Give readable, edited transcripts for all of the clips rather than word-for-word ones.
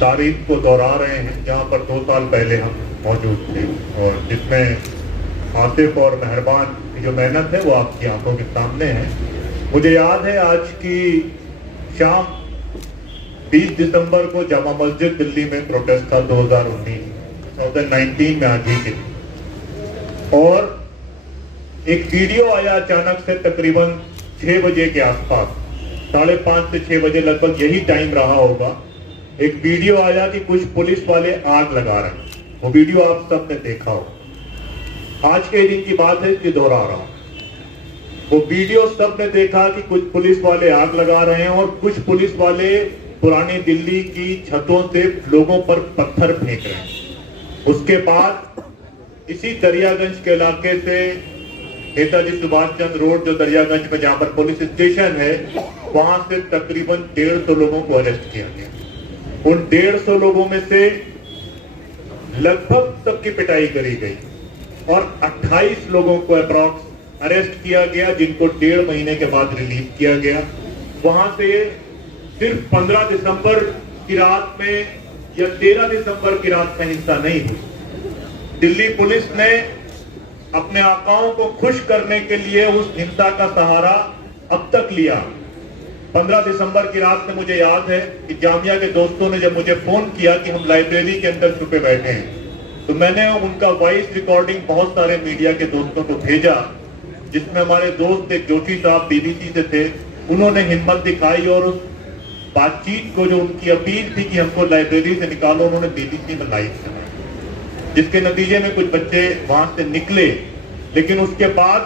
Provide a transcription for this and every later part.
तारीख को दोहरा रहे हैं जहाँ पर 2 साल पहले हम मौजूद थे, और जिसमें आसिफ और मेहरबान की जो मेहनत है वो आपकी आंखों के सामने है। मुझे याद है आज की शाम 20 दिसंबर को जामा मस्जिद दिल्ली में प्रोटेस्ट था 2019 में आज ही के दिन, और एक वीडियो आया अचानक से तकरीबन 6 बजे के आसपास, 5:30 से 6 बजे लगभग यही टाइम रहा होगा। एक वीडियो आया कि कुछ पुलिस वाले आग लगा रहे हैं। वो वीडियो आप सबने देखा हो। आज के दिन की बात है, इसलिए दोहरा रहा हूं। वो वीडियो सबने देखा कि कुछ पुलिस वाले आग लगा रहे हैं और कुछ पुलिस वाले पुरानी दिल्ली की छतों से लोगों पर पत्थर फेंक रहे हैं। उसके बाद इसी दरियागंज के इलाके से नेताजी सुभाष चंद्र रोड, जो दरियागंज में जहां पर पुलिस स्टेशन है, वहां से तकरीबन 150 लोगों को अरेस्ट किया गया। उन 150 लोगों में से लगभग सबकी पिटाई करी गई और 28 लोगों को अप्रॉक्स अरेस्ट किया गया, जिनको 1.5 महीने के बाद रिलीज किया गया। वहां से सिर्फ 15 दिसंबर की रात में या 13 दिसंबर की रात में हिंसा नहीं हुई। दिल्ली पुलिस ने अपने आकाओं को खुश करने के लिए उस हिंसा का सहारा अब तक लिया। 15 दिसंबर की रात में मुझे याद है कि जामिया के दोस्तों ने जब मुझे फोन किया कि हम लाइब्रेरी के अंदर छुपे बैठे हैं, तो मैंने उनका वॉइस रिकॉर्डिंग बहुत सारे मीडिया के दोस्तों को भेजा, जिसमें हमारे दोस्त एक जोशी साहब बीबीसी से थे। उन्होंने हिम्मत दिखाई और उस बातचीत को, जो उनकी अपील थी कि हमको लाइब्रेरी से निकालो, उन्होंने बीबीसी में लाइव सुनाई, जिसके नतीजे में कुछ बच्चे वहां से निकले। लेकिन उसके बाद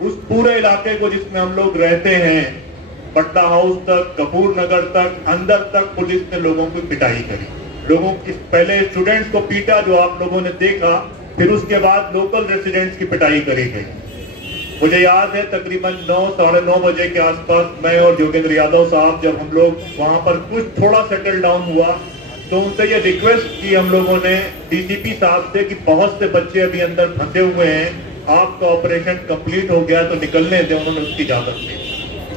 उस पूरे इलाके को जिसमें हम लोग रहते हैं, पटना हाउस तक, कपूर नगर तक, अंदर तक पुलिस ने लोगों की पिटाई करी। लोगों की पहले स्टूडेंट्स को पीटा, जो आप लोगों ने देखा, फिर उसके बाद लोकल रेसिडेंट्स की पिटाई करी गई। मुझे याद है तकरीबन 9, साढ़े 9 बजे के आसपास मैं और योगेंद्र यादव साहब, जब हम लोग वहां पर कुछ थोड़ा सेटल डाउन हुआ, तो उनसे ये रिक्वेस्ट की हम लोगों ने डीसीपी साहब से कि बहुत से बच्चे अभी अंदर फंसे हुए हैं, आपका ऑपरेशन कंप्लीट हो गया तो निकलने दें। उन्होंने उसकी इजाजत दी।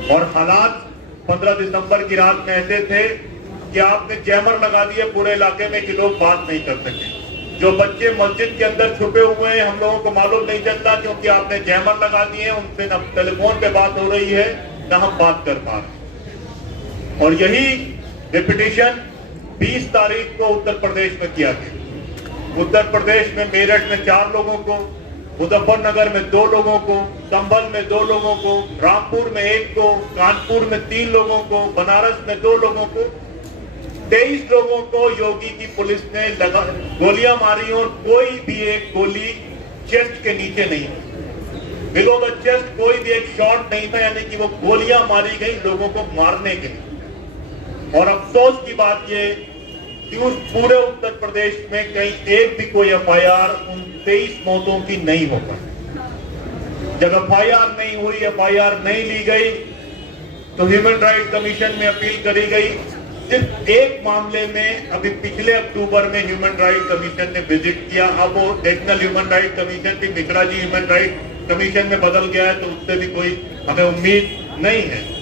और हालात 15 दिसंबर की रात में ऐसे थे कि आपने जैमर लगा दिए पूरे इलाके में कि लोग बात नहीं कर सके। जो बच्चे मस्जिद के अंदर छुपे हुए हैं, हम लोगों को मालूम नहीं चलता, क्योंकि आपने जैमर लगा दिए, उनसे न टेलीफोन पे बात हो रही है, न हम बात कर पा रहे। और यही रिपीटिशन 20 तारीख को उत्तर प्रदेश में किया गया। उत्तर प्रदेश में मेरठ में 4 लोगों को, मुजफ्फरनगर में 2 लोगों को, संभल में 2 लोगों को, रामपुर में 1 को, कानपुर में 3 लोगों को, बनारस में 2 लोगों को, 23 लोगों को योगी की पुलिस ने गोलियां मारी और कोई भी एक गोली चेस्ट के नीचे नहीं, बिलो द चेस्ट कोई भी एक शॉट नहीं था, यानी कि वो गोलियां मारी गई लोगों को मारने के लिए। और अफसोस की बात ये कि उस पूरे उत्तर प्रदेश में कहीं एक भी कोई एफआईआर उन 23 मौतों की नहीं हो पाई। जब एफआईआर नहीं हुई, एफआईआर नहीं ली गई, तो ह्यूमन राइट कमीशन में अपील करी गई। सिर्फ एक मामले में अभी पिछले अक्टूबर में ह्यूमन राइट कमीशन ने विजिट किया। अब वो नेशनल ह्यूमन राइट कमीशन भी Mishra ji human right commission में बदल गया है, तो उससे भी कोई हमें उम्मीद नहीं है।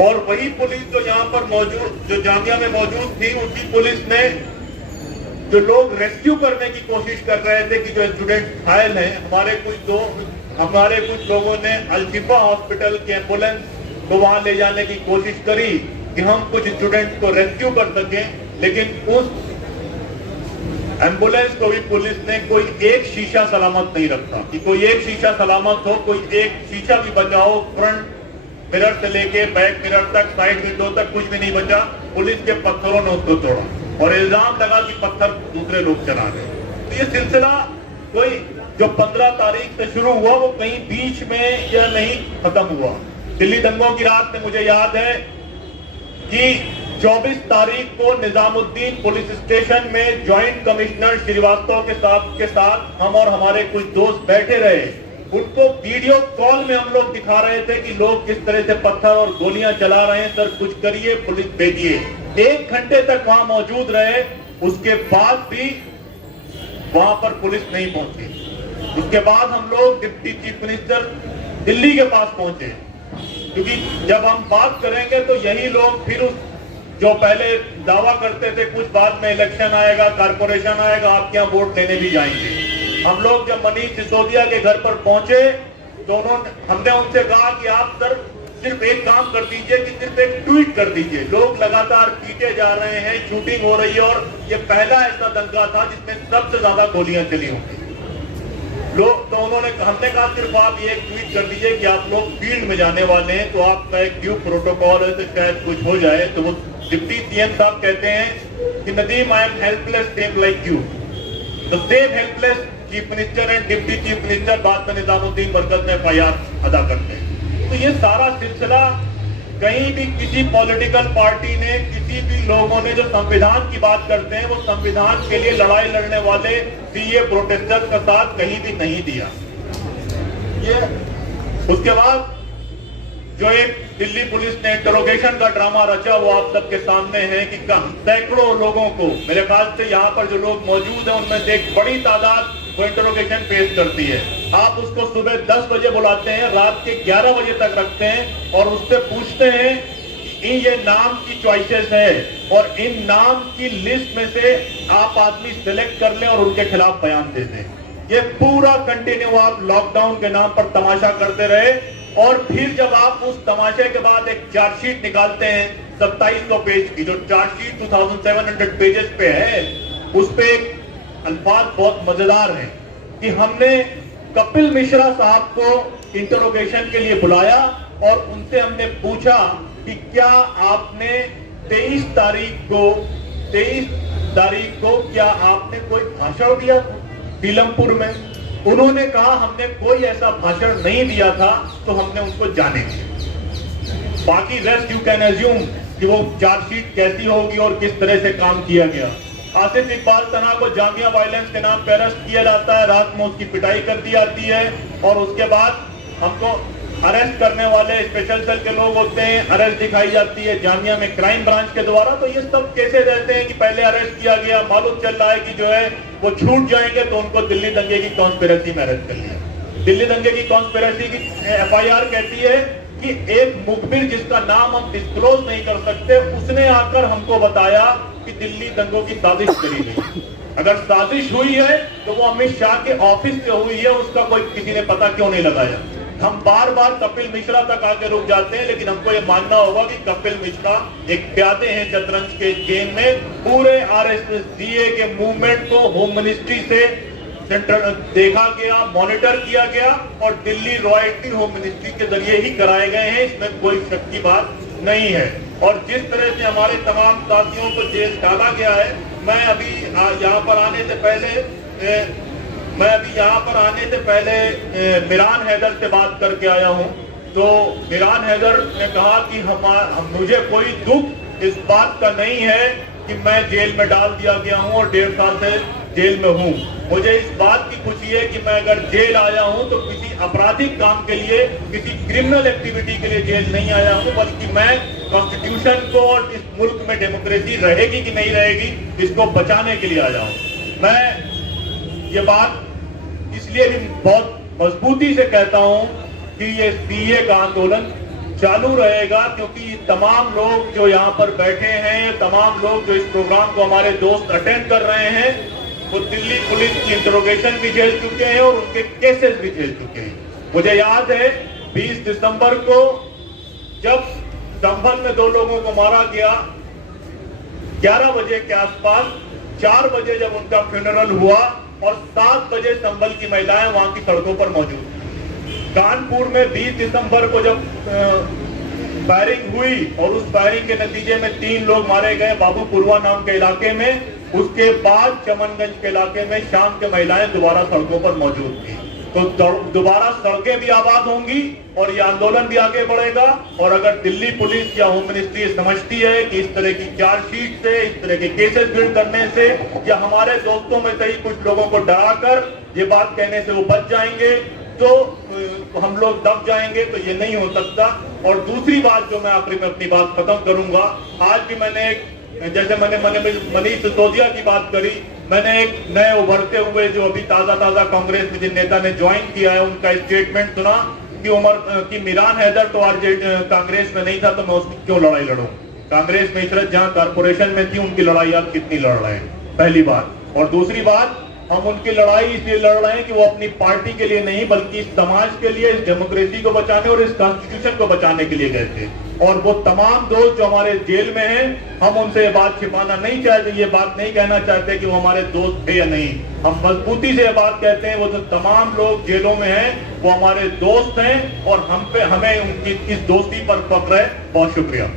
और वही पुलिस जो यहाँ पर मौजूद, जो जामिया में मौजूद थी, उसी पुलिस ने जो लोग रेस्क्यू करने की कोशिश कर रहे थे कि जो स्टूडेंट घायल हैं, हमारे कुछ लोगों ने अल-शिफा हॉस्पिटल की एम्बुलेंस को वहां ले जाने की कोशिश करी कि हम कुछ स्टूडेंट्स को रेस्क्यू कर सकें। लेकिन उस एम्बुलेंस को भी पुलिस ने कोई एक शीशा सलामत नहीं रखा कि कोई एक शीशा सलामत हो, कोई एक शीशा भी बचाओ। फ्रंट मिरर से लेके बैक मिरर तक, साइड विंडो तक कुछ भी नहीं बचा। पुलिस के पत्थरों ने उसको तोड़ा और इल्जाम लगा कि पत्थर दूसरे लोग चला रहे। तो ये सिलसिला कोई जो 15 तारीख से शुरू हुआ, वो कहीं बीच में या नहीं खत्म हुआ। दिल्ली दंगों की रात में मुझे याद है कि 24 तारीख को निजामुद्दीन पुलिस स्टेशन में ज्वाइंट कमिश्नर श्रीवास्तव के साथ हम और हमारे कुछ दोस्त बैठे रहे। उनको वीडियो कॉल में हम लोग दिखा रहे थे कि लोग किस तरह से पत्थर और गोलियां चला रहे हैं, सर कुछ करिए, पुलिस भेजिए। 1 घंटे तक वहां मौजूद रहे, उसके बाद भी वहां पर पुलिस नहीं पहुंची। उसके बाद हम लोग डिप्टी चीफ मिनिस्टर दिल्ली के पास पहुंचे, क्योंकि जब हम बात करेंगे तो यही लोग फिर उस जो पहले दावा करते थे कुछ बाद में इलेक्शन आएगा, कारपोरेशन आएगा, आपके यहाँ वोट लेने भी जाएंगे। हम लोग जब मनीष सिसोदिया के घर पर पहुंचे तो हमने उनसे कहा कि आप सर सिर्फ एक काम कर दीजिए कि सिर्फ एक ट्वीट कर दीजिए। लोग लगातार पीटे जा रहे हैं, शूटिंग हो रही है और ये पहला ऐसा दंगा था जिसमें सबसे ज्यादा गोलियां चली होंगी। लोग तो हमने कहा सिर्फ आप ये ट्वीट कर दीजिए कि आप लोग फील्ड में जाने वाले हैं, तो आपका एक ड्यू प्रोटोकॉल है तो शायद कुछ हो जाए। तो वो डिप्टी सीएम साहब कहते हैं कि Nadeem, I am helpless same like you. तो same helpless chief minister and deputy chief minister बाद में निजामुद्दीन मरकज में FIR अदा करते हैं। तो ये सारा सिलसिला कहीं भी किसी पॉलिटिकल पार्टी ने, किसी भी लोगों ने जो संविधान की बात करते हैं वो संविधान के लिए लड़ाई लड़ने वाले सीए प्रोटेस्टर्स का साथ कहीं भी नहीं दिया। ये उसके बाद जो एक दिल्ली पुलिस ने इंटरोगेशन का ड्रामा रचा वो आप सबके सामने है कि सैकड़ों लोगों को, मेरे ख्याल से यहाँ पर जो लोग मौजूद हैं उनमें से एक बड़ी तादाद वो इंटरोगेशन पेश करती है। आप उसको सुबह 10 बजे बुलाते हैं, रात के 11 बजे तक रखते हैं और उससे पूछते हैं कि ये नाम की चॉइसेस है और इन नाम की लिस्ट में से आप आदमी सिलेक्ट कर लें और उनके खिलाफ बयान दे दें। ये पूरा कंटिन्यू आप लॉकडाउन के नाम पर तमाशा करते रहे और फिर जब आप उस तमाशे के बाद एक चार्जशीट निकालते हैं 2700 पेज की, जो चार्जशीट 2700 पेजेस पे है, उस पे अल्फाज बहुत मजेदार हैं कि हमने कपिल मिश्रा साहब को इंटरोगेशन के लिए बुलाया और उनसे हमने पूछा कि क्या आपने 23 तारीख को क्या आपने कोई भाषण दिया था सीलमपुर में? उन्होंने कहा हमने कोई ऐसा भाषण नहीं दिया था, तो हमने उनको जाने दिया। बाकी रेस्ट यू कैन एज्यूम कि वो चार्जशीट कैसी होगी और किस तरह से काम किया गया। आसिफ इकबाल तना को जामिया वायलेंस के नाम पर अरेस्ट किया जाता है, रात में उसकी पिटाई कर दी जाती है और उसके बाद हमको अरेस्ट करने वाले स्पेशल सेल के लोग होते हैं, अरेस्ट दिखाई जाती है जामिया में क्राइम ब्रांच के द्वारा। तो ये सब केसेस रहते हैं कि पहले अरेस्ट किया गया, मालूम चल रहा है कि जो है वो छूट जाएंगे तो उनको दिल्ली दंगे की कॉन्स्पिरेसी में अरेस्ट कर लिया। दिल्ली दंगे की कॉन्स्पिरेसी की FIR कहती है कि एक मुखबिर जिसका नाम हम डिस्क्लोज नहीं कर सकते, उसने आकर हमको बताया कि दिल्ली दंगों की साजिश करी गई। अगर साजिश हुई है तो वो अमित शाह के ऑफिस से हुई है, उसका कोई किसी ने पता क्यों नहीं लगाया। हम बार बार कपिल मिश्रा तक आके रुक जाते हैं, लेकिन हमको ये मानना होगा कि कपिल मिश्रा एक प्यादे हैं शतरंज के गेम में। पूरे RSS DA के मूवमेंट को होम मिनिस्ट्री से सेंट्रल देखा गया, मॉनिटर किया गया और दिल्ली रॉयल्टी होम मिनिस्ट्री के जरिए ही कराए गए हैं, इसमें कोई शक की बात नहीं है। और जिस तरह से हमारे तमाम साथियों को जेल डाला गया है, मैं अभी यहाँ पर आने से पहले मिरान हैदर से बात करके आया हूँ। तो मिरान हैदर ने कहा कि मुझे कोई दुख इस बात का नहीं है कि मैं जेल में डाल दिया गया हूँ और 1.5 साल से जेल में हूँ। मुझे इस बात की खुशी है कि मैं अगर जेल आया हूँ तो किसी आपराधिक काम के लिए, किसी क्रिमिनल एक्टिविटी के लिए जेल नहीं आया हूँ, बल्कि मैं कॉन्स्टिट्यूशन को और इस मुल्क में डेमोक्रेसी रहेगी कि नहीं रहेगी इसको बचाने के लिए आया हूँ। मैं ये बात इसलिए भी बहुत मजबूती से कहता हूँ कि ये CA का आंदोलन चालू रहेगा, क्योंकि तमाम लोग जो यहाँ पर बैठे हैं, तमाम लोग जो इस प्रोग्राम को हमारे दोस्त अटेंड कर रहे हैं, वो दिल्ली पुलिस की इंटरोगेशन भी झेल चुके हैं और उनके केसेस भी झेल चुके हैं। मुझे याद है 20 दिसंबर को जब संभल में 2 लोगों को मारा गया 11 बजे के आसपास, 4 बजे जब उनका फ्यूनरल हुआ और 7 बजे संभल की महिलाएं वहां की सड़कों पर मौजूद थी। कानपुर में 20 दिसंबर को जब फायरिंग हुई और उस फायरिंग के नतीजे में 3 लोग मारे गए बाबूपुरवा नाम के इलाके में, उसके बाद चमनगंज के इलाके में शाम के महिलाएं दोबारा सड़कों पर मौजूद थी। तो दोबारा सड़कें भी आबाद होंगी और ये आंदोलन भी आगे बढ़ेगा। और अगर दिल्ली पुलिस या होम मिनिस्ट्री समझती है कि इस तरह की चार्जशीट से, इस तरह के केसेस बिल्ड करने से या हमारे दोस्तों में से ही कुछ लोगों को डराकर ये बात कहने से वो बच जाएंगे, तो हम लोग दब जाएंगे, तो ये नहीं हो सकता। और दूसरी बात जो मैं आखिरी में अपनी बात खत्म करूंगा, आज भी मैंने जैसे मैंने मनीष सिसोदिया की बात करी, मैंने एक नए उभरते हुए जो अभी ताजा कांग्रेस में जिन नेता ने ज्वाइन किया है उनका स्टेटमेंट सुना कि मिरान हैदर तो कांग्रेस में नहीं था, तो मैं उसकी क्यों लड़ाई लड़ूं। कांग्रेस में इतरत जहां कारपोरेशन में थी उनकी लड़ाई आप कितनी लड़ रहे हैं, पहली बात। और दूसरी बात, हम उनकी लड़ाई इसलिए लड़ रहे हैं कि वो अपनी पार्टी के लिए नहीं बल्कि इस समाज के लिए, इस डेमोक्रेसी को बचाने और इस कॉन्स्टिट्यूशन को बचाने के लिए गए थे। और वो तमाम दोस्त जो हमारे जेल में हैं, हम उनसे ये बात छिपाना नहीं चाहते, ये बात नहीं कहना चाहते कि वो हमारे दोस्त थे या नहीं। हम मजबूती से ये बात कहते हैं, वो जो तमाम लोग जेलों में हैं वो हमारे दोस्त हैं और हमें उनकी इस दोस्ती पर फख्र है। बहुत शुक्रिया।